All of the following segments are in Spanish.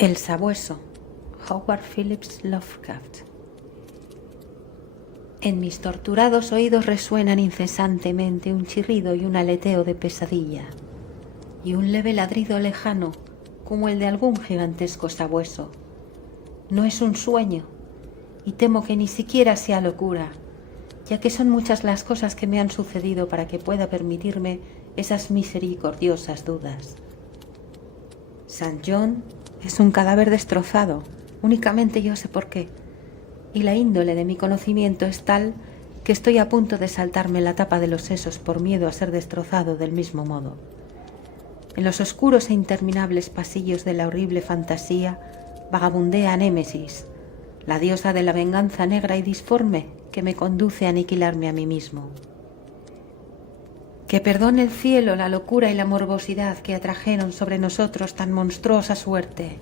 El sabueso, Howard Phillips Lovecraft. En mis torturados oídos resuenan incesantemente un chirrido y un aleteo de pesadilla, y un leve ladrido lejano como el de algún gigantesco sabueso. No es un sueño, y temo que ni siquiera sea locura, ya que son muchas las cosas que me han sucedido para que pueda permitirme esas misericordiosas dudas. St. John es un cadáver destrozado, únicamente yo sé por qué, y la índole de mi conocimiento es tal que estoy a punto de saltarme la tapa de los sesos por miedo a ser destrozado del mismo modo. En los oscuros e interminables pasillos de la horrible fantasía vagabundea Némesis, la diosa de la venganza negra y disforme que me conduce a aniquilarme a mí mismo. Que perdone el cielo la locura y la morbosidad que atrajeron sobre nosotros tan monstruosa suerte,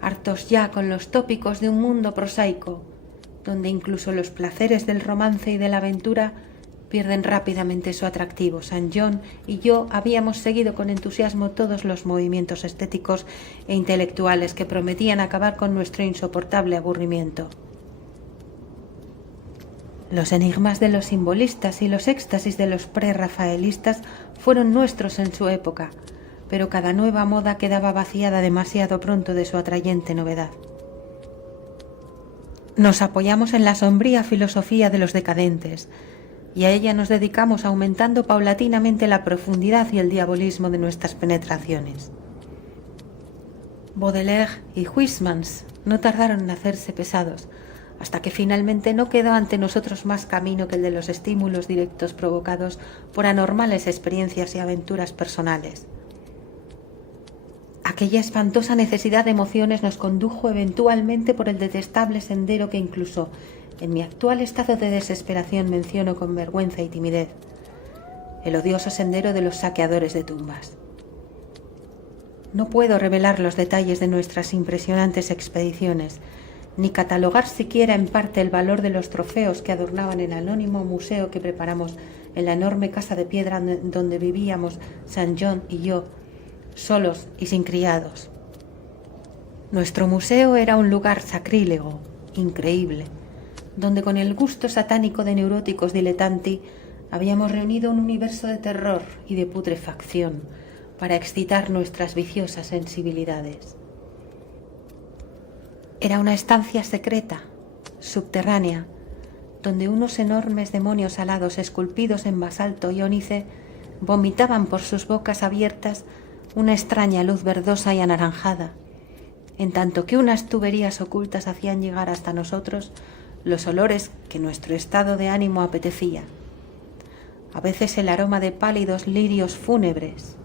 hartos ya con los tópicos de un mundo prosaico, donde incluso los placeres del romance y de la aventura pierden rápidamente su atractivo. St. John y yo habíamos seguido con entusiasmo todos los movimientos estéticos e intelectuales que prometían acabar con nuestro insoportable aburrimiento. Los enigmas de los simbolistas y los éxtasis de los prerrafaelistas fueron nuestros en su época, pero cada nueva moda quedaba vaciada demasiado pronto de su atrayente novedad. Nos apoyamos en la sombría filosofía de los decadentes, y a ella nos dedicamos aumentando paulatinamente la profundidad y el diabolismo de nuestras penetraciones. Baudelaire y Huysmans no tardaron en hacerse pesados, hasta que finalmente no quedó ante nosotros más camino que el de los estímulos directos provocados por anormales experiencias y aventuras personales. Aquella espantosa necesidad de emociones nos condujo eventualmente por el detestable sendero que incluso en mi actual estado de desesperación menciono con vergüenza y timidez, el odioso sendero de los saqueadores de tumbas. No puedo revelar los detalles de nuestras impresionantes expediciones, ni catalogar siquiera en parte el valor de los trofeos que adornaban el anónimo museo que preparamos en la enorme casa de piedra donde vivíamos St. John y yo, solos y sin criados. Nuestro museo era un lugar sacrílego, increíble, donde con el gusto satánico de neuróticos dilettanti habíamos reunido un universo de terror y de putrefacción para excitar nuestras viciosas sensibilidades. Era una estancia secreta, subterránea, donde unos enormes demonios alados esculpidos en basalto y ónice vomitaban por sus bocas abiertas una extraña luz verdosa y anaranjada, en tanto que unas tuberías ocultas hacían llegar hasta nosotros los olores que nuestro estado de ánimo apetecía. A veces el aroma de pálidos lirios fúnebres,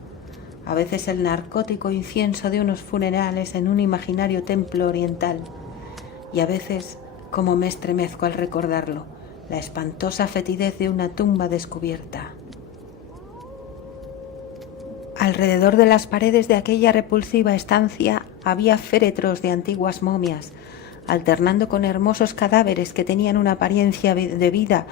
a veces el narcótico incienso de unos funerales en un imaginario templo oriental, y a veces, como me estremezco al recordarlo, la espantosa fetidez de una tumba descubierta. Alrededor de las paredes de aquella repulsiva estancia había féretros de antiguas momias, alternando con hermosos cadáveres que tenían una apariencia de vida,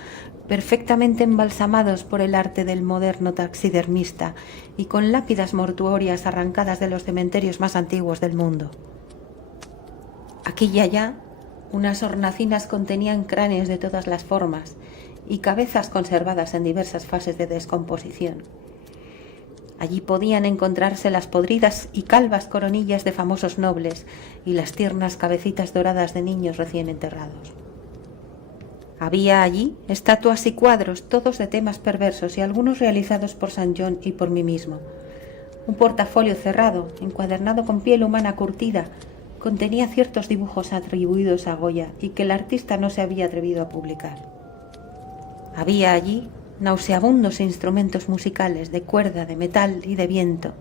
perfectamente embalsamados por el arte del moderno taxidermista y con lápidas mortuorias arrancadas de los cementerios más antiguos del mundo. Aquí y allá, unas hornacinas contenían cráneos de todas las formas y cabezas conservadas en diversas fases de descomposición. Allí podían encontrarse las podridas y calvas coronillas de famosos nobles y las tiernas cabecitas doradas de niños recién enterrados. Había allí estatuas y cuadros, todos de temas perversos y algunos realizados por St. John y por mí mismo. Un portafolio cerrado, encuadernado con piel humana curtida, contenía ciertos dibujos atribuidos a Goya y que el artista no se había atrevido a publicar. Había allí nauseabundos instrumentos musicales de cuerda, de metal y de viento,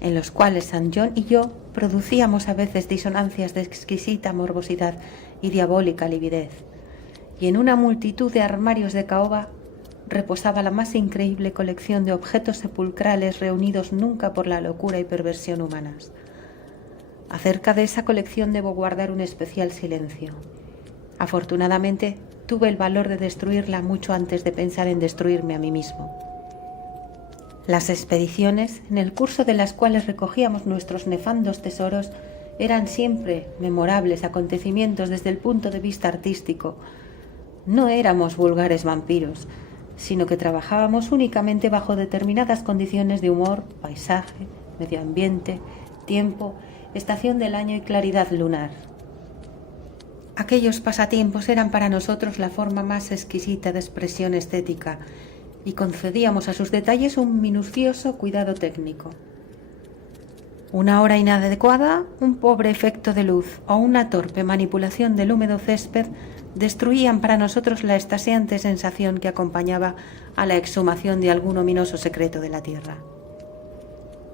en los cuales St. John y yo producíamos a veces disonancias de exquisita morbosidad y diabólica lividez, y en una multitud de armarios de caoba reposaba la más increíble colección de objetos sepulcrales reunidos nunca por la locura y perversión humanas. Acerca de esa colección debo guardar un especial silencio. Afortunadamente, tuve el valor de destruirla mucho antes de pensar en destruirme a mí mismo. Las expediciones, en el curso de las cuales recogíamos nuestros nefandos tesoros, eran siempre memorables acontecimientos desde el punto de vista artístico. No éramos vulgares vampiros, sino que trabajábamos únicamente bajo determinadas condiciones de humor, paisaje, medio ambiente, tiempo, estación del año y claridad lunar. Aquellos pasatiempos eran para nosotros la forma más exquisita de expresión estética y concedíamos a sus detalles un minucioso cuidado técnico. Una hora inadecuada, un pobre efecto de luz o una torpe manipulación del húmedo césped destruían para nosotros la extasiante sensación que acompañaba a la exhumación de algún ominoso secreto de la tierra.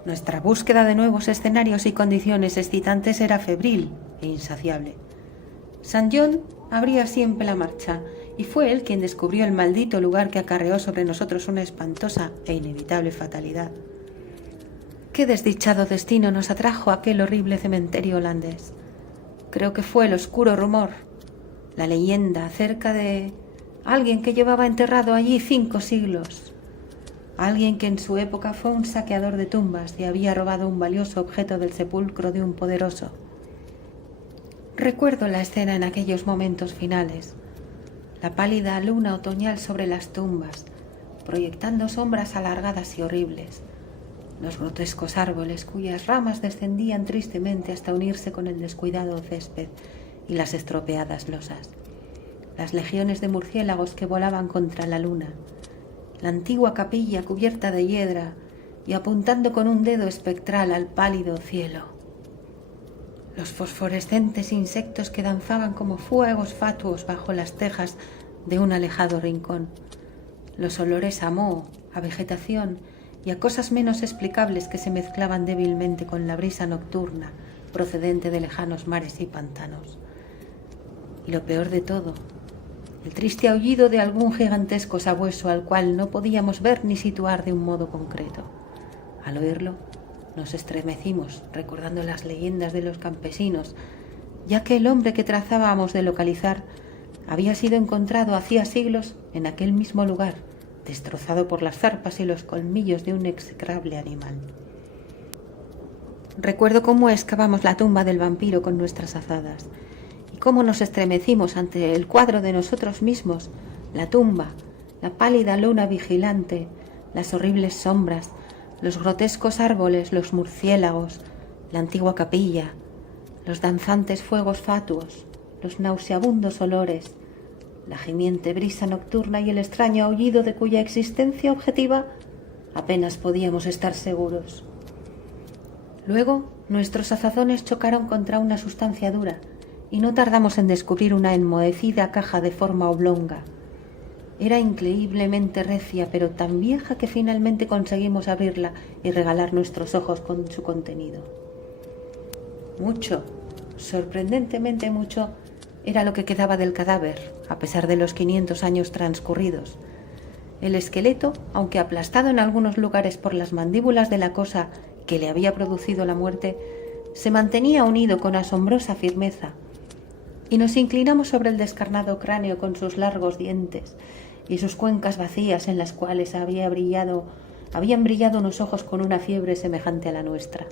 Nuestra búsqueda de nuevos escenarios y condiciones excitantes era febril e insaciable. San John abría siempre la marcha y fue él quien descubrió el maldito lugar que acarreó sobre nosotros una espantosa e inevitable fatalidad. ¿Qué desdichado destino nos atrajo a aquel horrible cementerio holandés? Creo que fue el oscuro rumor, la leyenda acerca de alguien que llevaba enterrado allí 5 siglos, alguien que en su época fue un saqueador de tumbas y había robado un valioso objeto del sepulcro de un poderoso. Recuerdo la escena en aquellos momentos finales, la pálida luna otoñal sobre las tumbas, proyectando sombras alargadas y horribles, los grotescos árboles cuyas ramas descendían tristemente hasta unirse con el descuidado césped y las estropeadas losas, las legiones de murciélagos que volaban contra la luna, la antigua capilla cubierta de hiedra y apuntando con un dedo espectral al pálido cielo, los fosforescentes insectos que danzaban como fuegos fatuos bajo las tejas de un alejado rincón, los olores a moho, a vegetación y a cosas menos explicables que se mezclaban débilmente con la brisa nocturna procedente de lejanos mares y pantanos. Y lo peor de todo, el triste aullido de algún gigantesco sabueso al cual no podíamos ver ni situar de un modo concreto. Al oírlo, nos estremecimos recordando las leyendas de los campesinos, ya que el hombre que trazábamos de localizar había sido encontrado hacía siglos en aquel mismo lugar, destrozado por las zarpas y los colmillos de un execrable animal. Recuerdo cómo excavamos la tumba del vampiro con nuestras azadas y cómo nos estremecimos ante el cuadro de nosotros mismos, la tumba, la pálida luna vigilante, las horribles sombras, los grotescos árboles, los murciélagos, la antigua capilla, los danzantes fuegos fatuos, los nauseabundos olores, la gimiente brisa nocturna y el extraño aullido de cuya existencia objetiva apenas podíamos estar seguros. Luego nuestros azazones chocaron contra una sustancia dura y no tardamos en descubrir una enmohecida caja de forma oblonga. Era increíblemente recia, pero tan vieja que finalmente conseguimos abrirla y regalar nuestros ojos con su contenido. Mucho, sorprendentemente mucho, era lo que quedaba del cadáver, a pesar de los 500 años transcurridos. El esqueleto, aunque aplastado en algunos lugares por las mandíbulas de la cosa que le había producido la muerte, se mantenía unido con asombrosa firmeza, y nos inclinamos sobre el descarnado cráneo con sus largos dientes y sus cuencas vacías en las cuales habían brillado unos ojos con una fiebre semejante a la nuestra.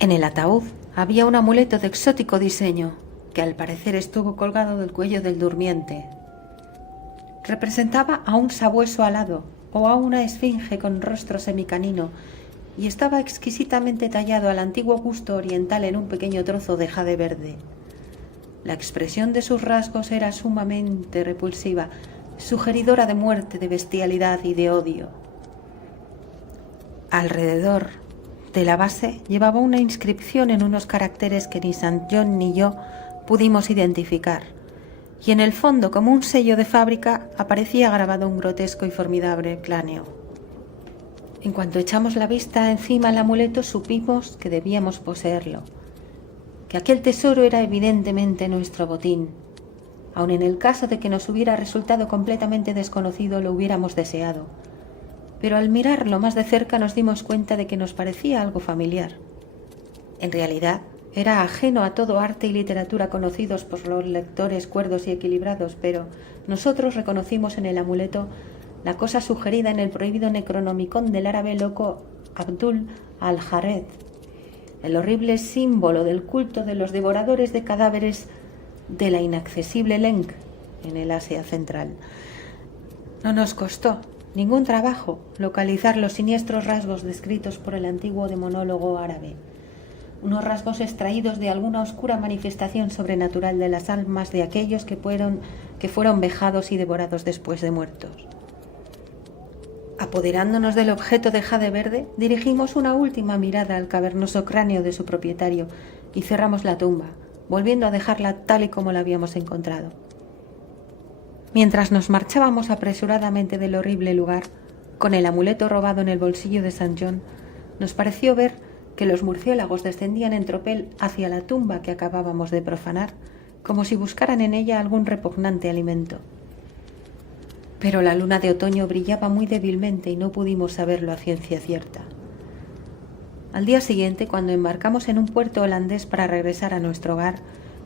En el ataúd había un amuleto de exótico diseño, que al parecer estuvo colgado del cuello del durmiente. Representaba a un sabueso alado o a una esfinge con rostro semicanino y estaba exquisitamente tallado al antiguo gusto oriental en un pequeño trozo de jade verde. La expresión de sus rasgos era sumamente repulsiva, sugeridora de muerte, de bestialidad y de odio. Alrededor de la base llevaba una inscripción en unos caracteres que ni San John ni yo pudimos identificar, y en el fondo, como un sello de fábrica, aparecía grabado un grotesco y formidable cráneo. En cuanto echamos la vista encima del amuleto, supimos que debíamos poseerlo, que aquel tesoro era evidentemente nuestro botín. Aun en el caso de que nos hubiera resultado completamente desconocido, lo hubiéramos deseado. Pero al mirarlo más de cerca nos dimos cuenta de que nos parecía algo familiar. En realidad, era ajeno a todo arte y literatura conocidos por los lectores cuerdos y equilibrados, pero nosotros reconocimos en el amuleto la cosa sugerida en el prohibido Necronomicon del árabe loco Abdul al-Jared, el horrible símbolo del culto de los devoradores de cadáveres de la inaccesible Lenk en el Asia Central. No nos costó ningún trabajo localizar los siniestros rasgos descritos por el antiguo demonólogo árabe, unos rasgos extraídos de alguna oscura manifestación sobrenatural de las almas de aquellos que fueron vejados y devorados después de muertos. Apoderándonos del objeto de jade verde, dirigimos una última mirada al cavernoso cráneo de su propietario y cerramos la tumba, volviendo a dejarla tal y como la habíamos encontrado. Mientras nos marchábamos apresuradamente del horrible lugar, con el amuleto robado en el bolsillo de San John, nos pareció ver que los murciélagos descendían en tropel hacia la tumba que acabábamos de profanar, como si buscaran en ella algún repugnante alimento. Pero la luna de otoño brillaba muy débilmente y no pudimos saberlo a ciencia cierta. Al día siguiente, cuando embarcamos en un puerto holandés para regresar a nuestro hogar,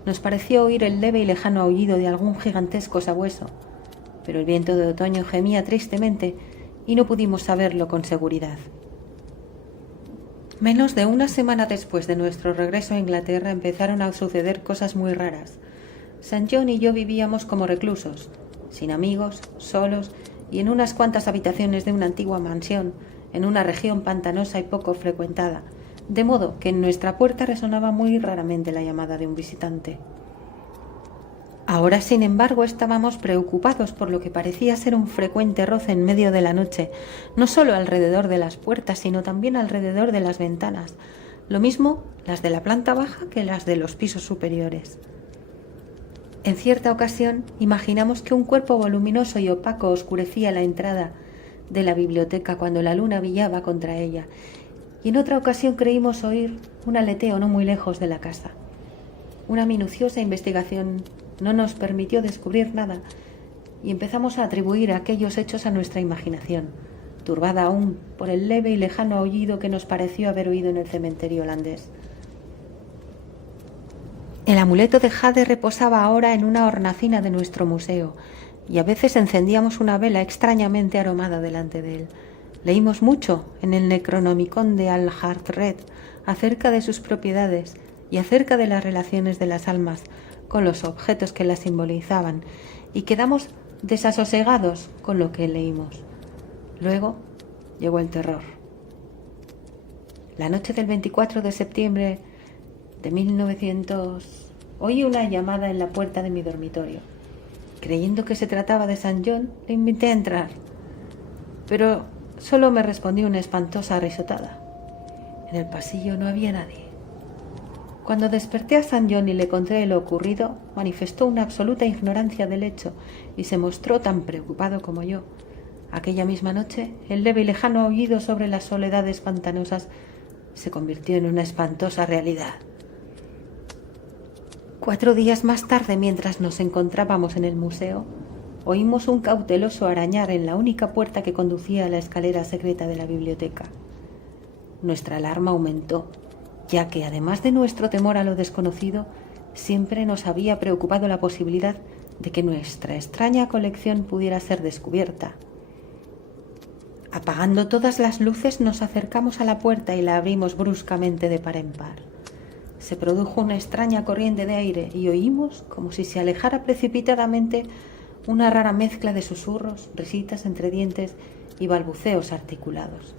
nos pareció oír el leve y lejano aullido de algún gigantesco sabueso, pero el viento de otoño gemía tristemente y no pudimos saberlo con seguridad. Menos de una semana después de nuestro regreso a Inglaterra empezaron a suceder cosas muy raras. St. John y yo vivíamos como reclusos, sin amigos, solos y en unas cuantas habitaciones de una antigua mansión, en una región pantanosa y poco frecuentada, de modo que en nuestra puerta resonaba muy raramente la llamada de un visitante. Ahora, sin embargo, estábamos preocupados por lo que parecía ser un frecuente roce en medio de la noche, no solo alrededor de las puertas, sino también alrededor de las ventanas, lo mismo las de la planta baja que las de los pisos superiores. En cierta ocasión imaginamos que un cuerpo voluminoso y opaco oscurecía la entrada de la biblioteca cuando la luna brillaba contra ella, y en otra ocasión creímos oír un aleteo no muy lejos de la casa. Una minuciosa investigación no nos permitió descubrir nada y empezamos a atribuir aquellos hechos a nuestra imaginación, turbada aún por el leve y lejano aullido que nos pareció haber oído en el cementerio holandés. El amuleto de jade reposaba ahora en una hornacina de nuestro museo y a veces encendíamos una vela extrañamente aromada delante de él. Leímos mucho en el Necronomicon de al-Jared acerca de sus propiedades y acerca de las relaciones de las almas con los objetos que las simbolizaban y quedamos desasosegados con lo que leímos. Luego llegó el terror. La noche del 24 de septiembre de 1900 oí una llamada en la puerta de mi dormitorio. Creyendo que se trataba de St. John, le invité a entrar, pero solo me respondió una espantosa risotada. En el pasillo no había nadie. Cuando desperté a St. John y le conté lo ocurrido, manifestó una absoluta ignorancia del hecho y se mostró tan preocupado como yo. Aquella misma noche, el leve y lejano aullido sobre las soledades pantanosas se convirtió en una espantosa realidad. 4 días más tarde, mientras nos encontrábamos en el museo, oímos un cauteloso arañar en la única puerta que conducía a la escalera secreta de la biblioteca. Nuestra alarma aumentó, ya que, además de nuestro temor a lo desconocido, siempre nos había preocupado la posibilidad de que nuestra extraña colección pudiera ser descubierta. Apagando todas las luces, nos acercamos a la puerta y la abrimos bruscamente de par en par. Se produjo una extraña corriente de aire y oímos, como si se alejara precipitadamente, una rara mezcla de susurros, risitas entre dientes y balbuceos articulados.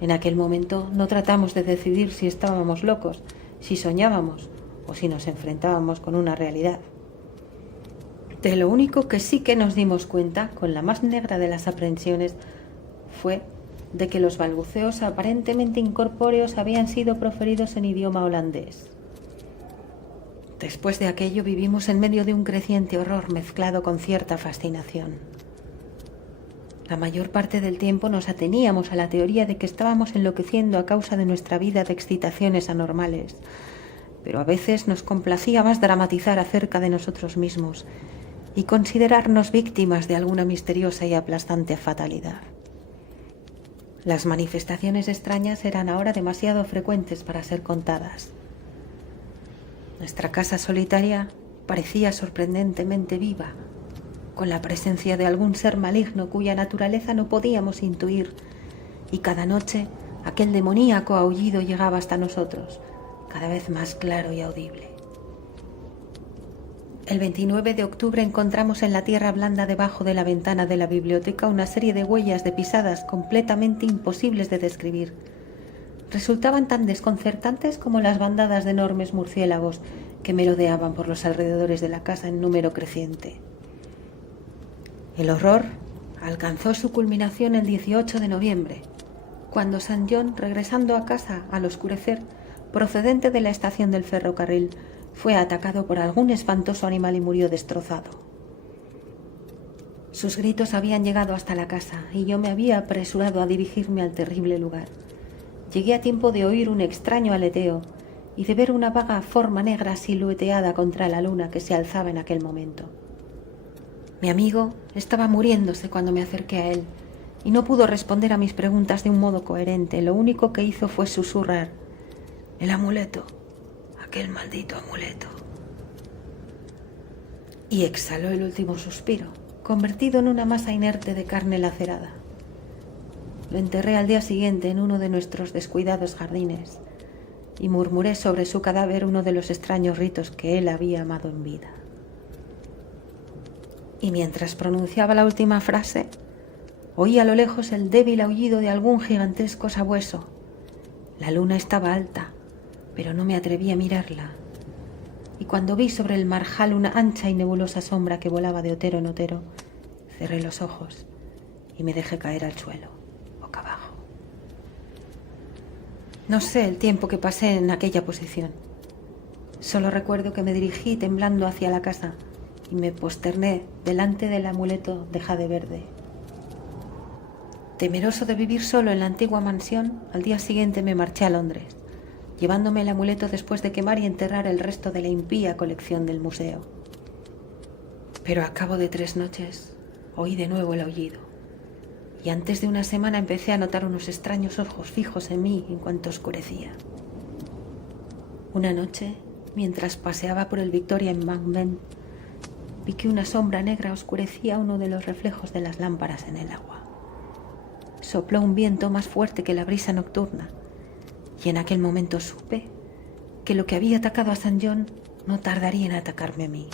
En aquel momento no tratamos de decidir si estábamos locos, si soñábamos o si nos enfrentábamos con una realidad. De lo único que sí que nos dimos cuenta, con la más negra de las aprensiones, fue de que los balbuceos aparentemente incorpóreos habían sido proferidos en idioma holandés. Después de aquello vivimos en medio de un creciente horror mezclado con cierta fascinación. La mayor parte del tiempo nos ateníamos a la teoría de que estábamos enloqueciendo a causa de nuestra vida de excitaciones anormales, pero a veces nos complacía más dramatizar acerca de nosotros mismos y considerarnos víctimas de alguna misteriosa y aplastante fatalidad. Las manifestaciones extrañas eran ahora demasiado frecuentes para ser contadas. Nuestra casa solitaria parecía sorprendentemente viva, con la presencia de algún ser maligno cuya naturaleza no podíamos intuir, y cada noche aquel demoníaco aullido llegaba hasta nosotros, cada vez más claro y audible. El 29 de octubre encontramos en la tierra blanda debajo de la ventana de la biblioteca una serie de huellas de pisadas completamente imposibles de describir. Resultaban tan desconcertantes como las bandadas de enormes murciélagos que merodeaban por los alrededores de la casa en número creciente. El horror alcanzó su culminación el 18 de noviembre, cuando St. John, regresando a casa al oscurecer, procedente de la estación del ferrocarril, fue atacado por algún espantoso animal y murió destrozado. Sus gritos habían llegado hasta la casa y yo me había apresurado a dirigirme al terrible lugar. Llegué a tiempo de oír un extraño aleteo y de ver una vaga forma negra silueteada contra la luna que se alzaba en aquel momento. Mi amigo estaba muriéndose cuando me acerqué a él y no pudo responder a mis preguntas de un modo coherente. Lo único que hizo fue susurrar: «El amuleto, aquel maldito amuleto». Y exhaló el último suspiro, convertido en una masa inerte de carne lacerada. Lo enterré al día siguiente en uno de nuestros descuidados jardines y murmuré sobre su cadáver uno de los extraños ritos que él había amado en vida. Y mientras pronunciaba la última frase, oí a lo lejos el débil aullido de algún gigantesco sabueso. La luna estaba alta, pero no me atreví a mirarla. Y cuando vi sobre el marjal una ancha y nebulosa sombra que volaba de otero en otero, cerré los ojos y me dejé caer al suelo, boca abajo. No sé el tiempo que pasé en aquella posición. Solo recuerdo que me dirigí temblando hacia la casa y me posterné delante del amuleto de jade verde. Temeroso de vivir solo en la antigua mansión, al día siguiente me marché a Londres, llevándome el amuleto después de quemar y enterrar el resto de la impía colección del museo. Pero a cabo de 3 noches oí de nuevo el aullido, y antes de una semana empecé a notar unos extraños ojos fijos en mí en cuanto oscurecía. Una noche, mientras paseaba por el Victoria Embankment, vi que una sombra negra oscurecía uno de los reflejos de las lámparas en el agua. Sopló un viento más fuerte que la brisa nocturna, y en aquel momento supe que lo que había atacado a St. John no tardaría en atacarme a mí.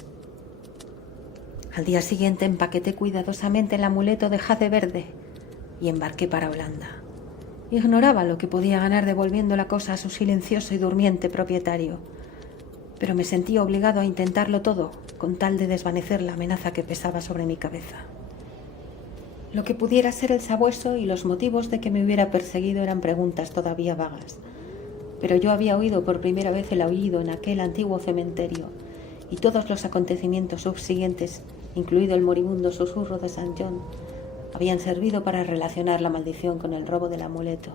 Al día siguiente empaqueté cuidadosamente el amuleto de jade verde y embarqué para Holanda. Ignoraba lo que podía ganar devolviendo la cosa a su silencioso y durmiente propietario, pero me sentía obligado a intentarlo todo con tal de desvanecer la amenaza que pesaba sobre mi cabeza. Lo que pudiera ser el sabueso y los motivos de que me hubiera perseguido eran preguntas todavía vagas, pero yo había oído por primera vez el aullido en aquel antiguo cementerio y todos los acontecimientos subsiguientes, incluido el moribundo susurro de St. John, habían servido para relacionar la maldición con el robo del amuleto.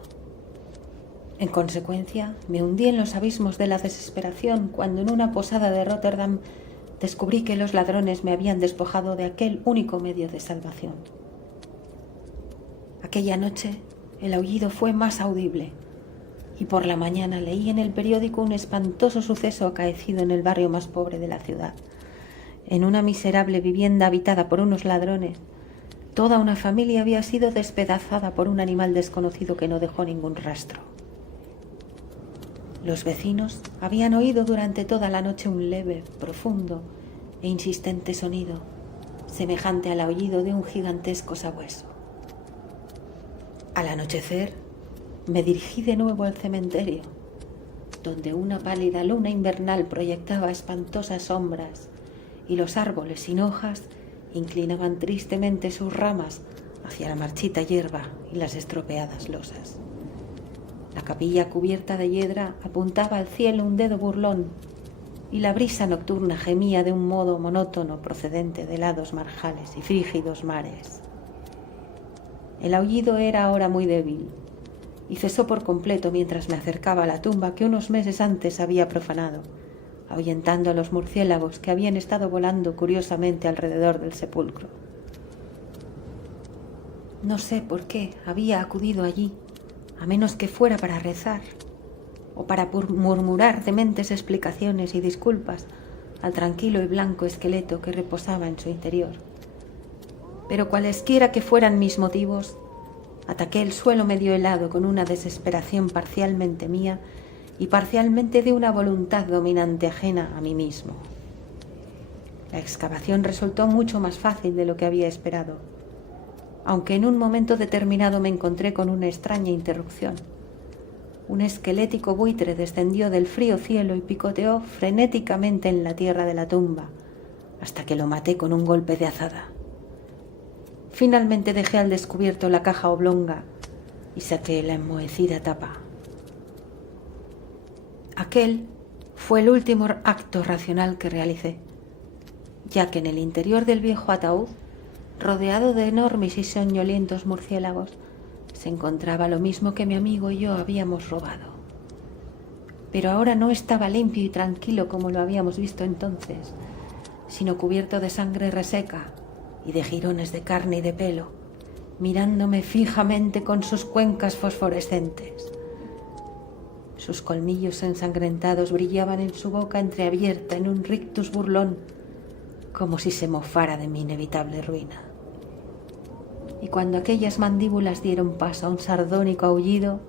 En consecuencia, me hundí en los abismos de la desesperación cuando en una posada de Rotterdam descubrí que los ladrones me habían despojado de aquel único medio de salvación. Aquella noche el aullido fue más audible y por la mañana leí en el periódico un espantoso suceso acaecido en el barrio más pobre de la ciudad. En una miserable vivienda habitada por unos ladrones, toda una familia había sido despedazada por un animal desconocido que no dejó ningún rastro. Los vecinos habían oído durante toda la noche un leve, profundo e insistente sonido, semejante al aullido de un gigantesco sabueso. Al anochecer, me dirigí de nuevo al cementerio, donde una pálida luna invernal proyectaba espantosas sombras y los árboles sin hojas inclinaban tristemente sus ramas hacia la marchita hierba y las estropeadas losas. La capilla cubierta de hiedra apuntaba al cielo un dedo burlón y la brisa nocturna gemía de un modo monótono procedente de helados marjales y frígidos mares. El aullido era ahora muy débil y cesó por completo mientras me acercaba a la tumba que unos meses antes había profanado, ahuyentando a los murciélagos que habían estado volando curiosamente alrededor del sepulcro. No sé por qué había acudido allí, a menos que fuera para rezar o para murmurar dementes explicaciones y disculpas al tranquilo y blanco esqueleto que reposaba en su interior. Pero cualesquiera que fueran mis motivos, ataqué el suelo medio helado con una desesperación parcialmente mía y parcialmente de una voluntad dominante ajena a mí mismo. La excavación resultó mucho más fácil de lo que había esperado, aunque en un momento determinado me encontré con una extraña interrupción. Un esquelético buitre descendió del frío cielo y picoteó frenéticamente en la tierra de la tumba, hasta que lo maté con un golpe de azada. Finalmente dejé al descubierto la caja oblonga y saqué la enmohecida tapa. Aquel fue el último acto racional que realicé, ya que en el interior del viejo ataúd, rodeado de enormes y soñolientos murciélagos, se encontraba lo mismo que mi amigo y yo habíamos robado. Pero ahora no estaba limpio y tranquilo como lo habíamos visto entonces, sino cubierto de sangre reseca y de jirones de carne y de pelo, mirándome fijamente con sus cuencas fosforescentes. Sus colmillos ensangrentados brillaban en su boca entreabierta en un rictus burlón, como si se mofara de mi inevitable ruina. Y cuando aquellas mandíbulas dieron paso a un sardónico aullido,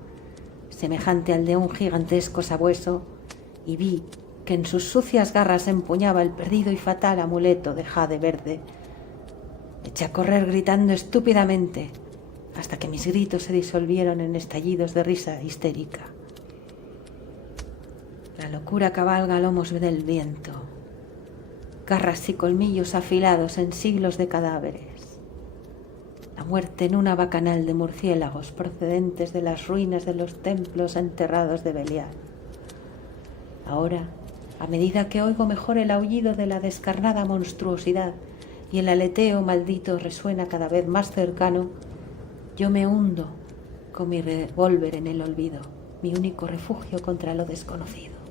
semejante al de un gigantesco sabueso, y vi que en sus sucias garras empuñaba el perdido y fatal amuleto de jade verde, eché a correr gritando estúpidamente, hasta que mis gritos se disolvieron en estallidos de risa histérica. La locura cabalga a lomos del viento, garras y colmillos afilados en siglos de cadáveres. La muerte en una bacanal de murciélagos procedentes de las ruinas de los templos enterrados de Belial. Ahora, a medida que oigo mejor el aullido de la descarnada monstruosidad y el aleteo maldito resuena cada vez más cercano, yo me hundo con mi revólver en el olvido, mi único refugio contra lo desconocido.